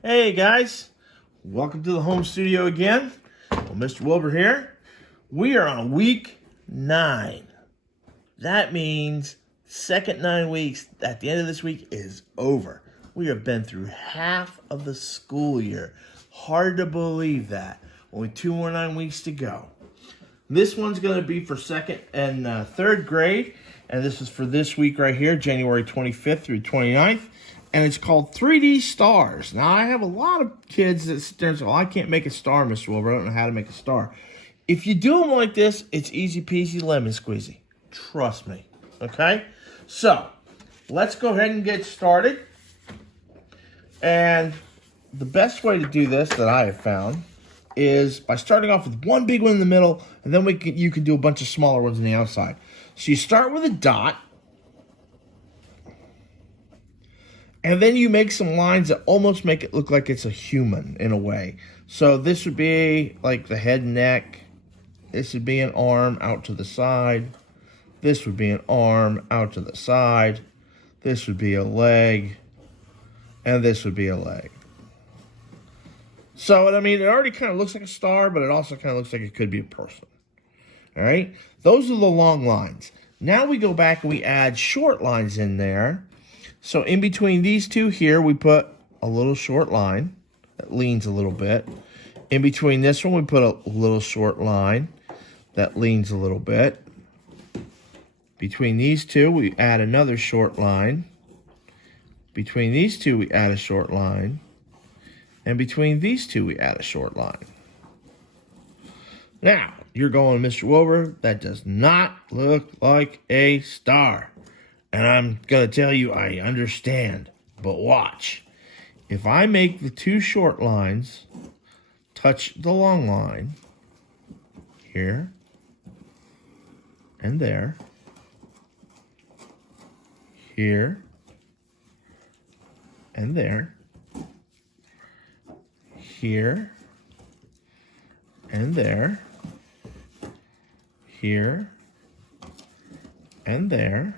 Hey guys, welcome to the home studio again. Well, Mr. Wilbur here. We are on week 9. That means second 9 weeks at the end of this week is over. We have been through half of the school year. Hard to believe that. Only 2 more 9 weeks to go. This one's going to be for second and third grade, and this is for this week right here, January 25th through 29th. And it's called 3D Stars. Now, I have a lot of kids that sit there and say, I can't make a star, Mr. Wilbur. I don't know how to make a star. If you do them like this, it's easy peasy lemon squeezy. Trust me. Okay? So, let's go ahead and get started. And the best way to do this that I have found is by starting off with one big one in the middle, and then you can do a bunch of smaller ones on the outside. So you start with a dot. And then you make some lines that almost make it look like it's a human in a way. So this would be like the head and neck. This would be an arm out to the side. This would be an arm out to the side. This would be a leg. And this would be a leg. So, I mean, it already kind of looks like a star, but it also kind of looks like it could be a person. All right? Those are the long lines. Now we go back and we add short lines in there. So in between these two here, we put a little short line that leans a little bit. In between this one, we put a little short line that leans a little bit. Between these two, we add another short line. Between these two, we add a short line. And between these two, we add a short line. Now, you're going, Mr. Wilbur, that does not look like a star. And I'm going to tell you, I understand. But watch. If I make the two short lines touch the long line, here and there, here and there, here and there, here and there,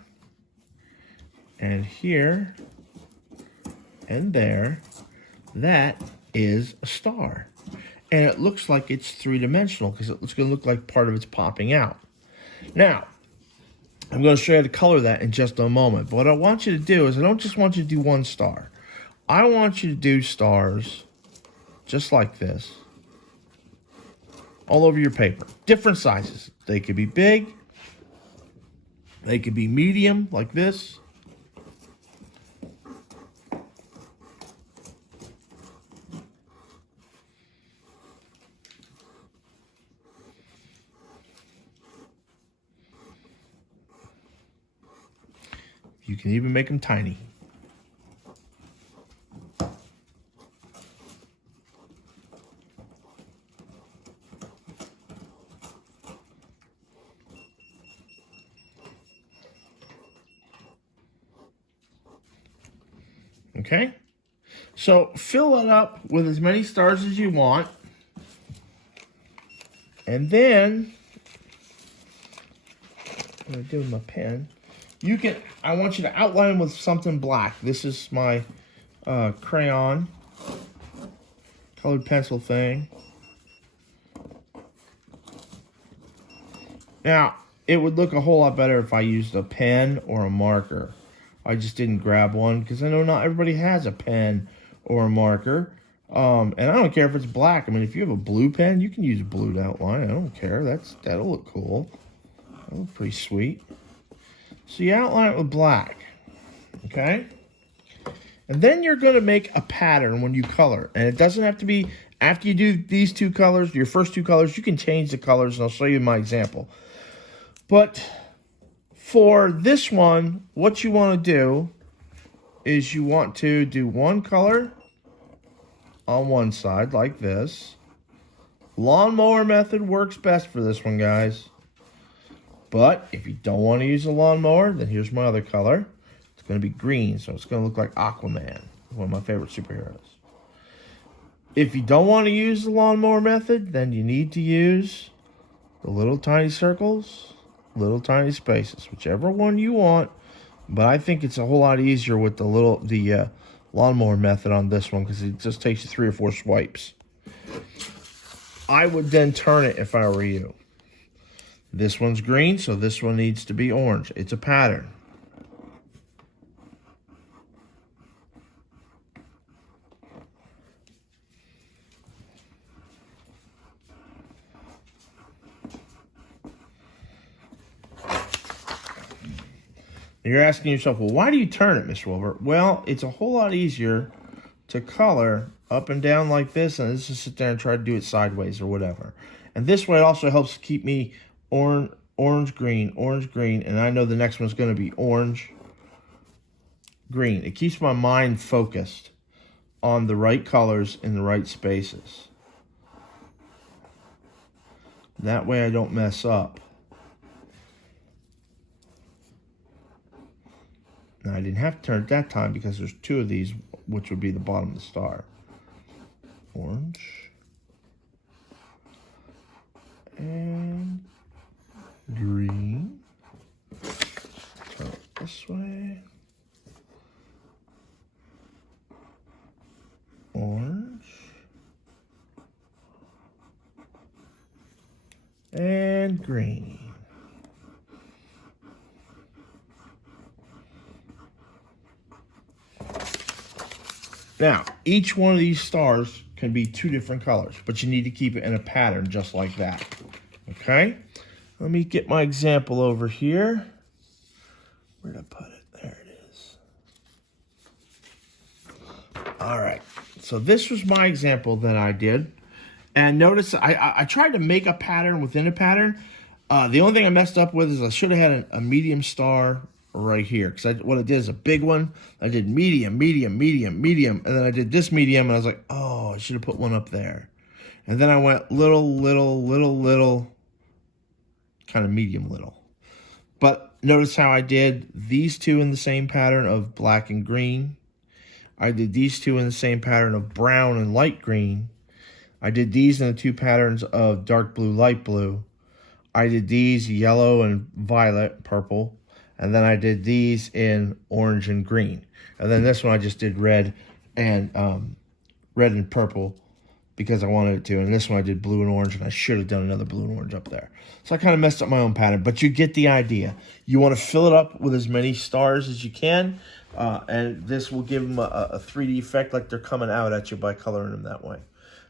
and here and there, that is a star. And it looks like it's three-dimensional because it's going to look like part of it's popping out. Now, I'm going to show you how to color that in just a moment. But what I want you to do is I don't just want you to do one star. I want you to do stars just like this all over your paper. Different sizes. They could be big. They could be medium like this. You can even make them tiny. Okay? So fill it up with as many stars as you want. And then, I'm going to do with my pen. I want you to outline with something black. This is my crayon, colored pencil thing. Now, it would look a whole lot better if I used a pen or a marker. I just didn't grab one because I know not everybody has a pen or a marker. And I don't care if it's black. I mean, if you have a blue pen, you can use blue to outline. I don't care. That'll look cool. That'll look pretty sweet. So you outline it with black, okay? And then you're going to make a pattern when you color. And it doesn't have to be, after you do these two colors, your first two colors, you can change the colors, and I'll show you my example. But for this one, what you want to do is you want to do one color on one side, like this. Lawnmower method works best for this one, guys. But if you don't want to use a lawnmower, then here's my other color. It's going to be green, so it's going to look like Aquaman, one of my favorite superheroes. If you don't want to use the lawnmower method, then you need to use the little tiny circles, little tiny spaces, whichever one you want. But I think it's a whole lot easier with the lawnmower method on this one because it just takes you 3 or 4 swipes. I would then turn it if I were you. This one's green, so this one needs to be orange. It's a pattern. You're asking yourself, well, why do you turn it, Mr. Wilbur? Well, it's a whole lot easier to color up and down like this, and let's just sit there and try to do it sideways or whatever. And this way it also helps keep me orange, green, and I know the next one's going to be orange, green. It keeps my mind focused on the right colors in the right spaces. That way I don't mess up. Now, I didn't have to turn it that time because there's 2 of these, which would be the bottom of the star. Orange. And green. Turn it this way. Orange. And green. Now, each one of these stars can be 2 different colors, but you need to keep it in a pattern just like that. Okay? Let me get my example over here. Where'd I put it? There it is. All right. So this was my example that I did. And notice I tried to make a pattern within a pattern. The only thing I messed up with is I should have had a medium star right here, because what I did is a big one. I did medium, medium, and then I did this medium, and I was like, oh, I should have put one up there. And then I went little, kind of medium little. But notice how I did these 2 in the same pattern of black and green. I did these 2 in the same pattern of brown and light green. I did these in the 2 patterns of dark blue, light blue. I did these yellow and violet, purple. And then I did these in orange and green. And then this one I just did red and purple because I wanted it to. And this one I did blue and orange, and I should have done another blue and orange up there. So I kind of messed up my own pattern, but you get the idea. You want to fill it up with as many stars as you can, and this will give them a 3D effect like they're coming out at you by coloring them that way.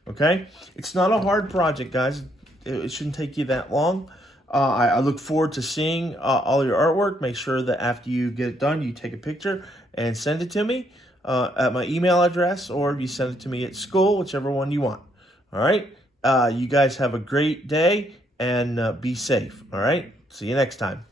Okay? It's not a hard project, guys. It shouldn't take you that long. I look forward to seeing all your artwork. Make sure that after you get it done, you take a picture and send it to me at my email address, or you send it to me at school, whichever one you want. All right? You guys have a great day, and be safe. All right? See you next time.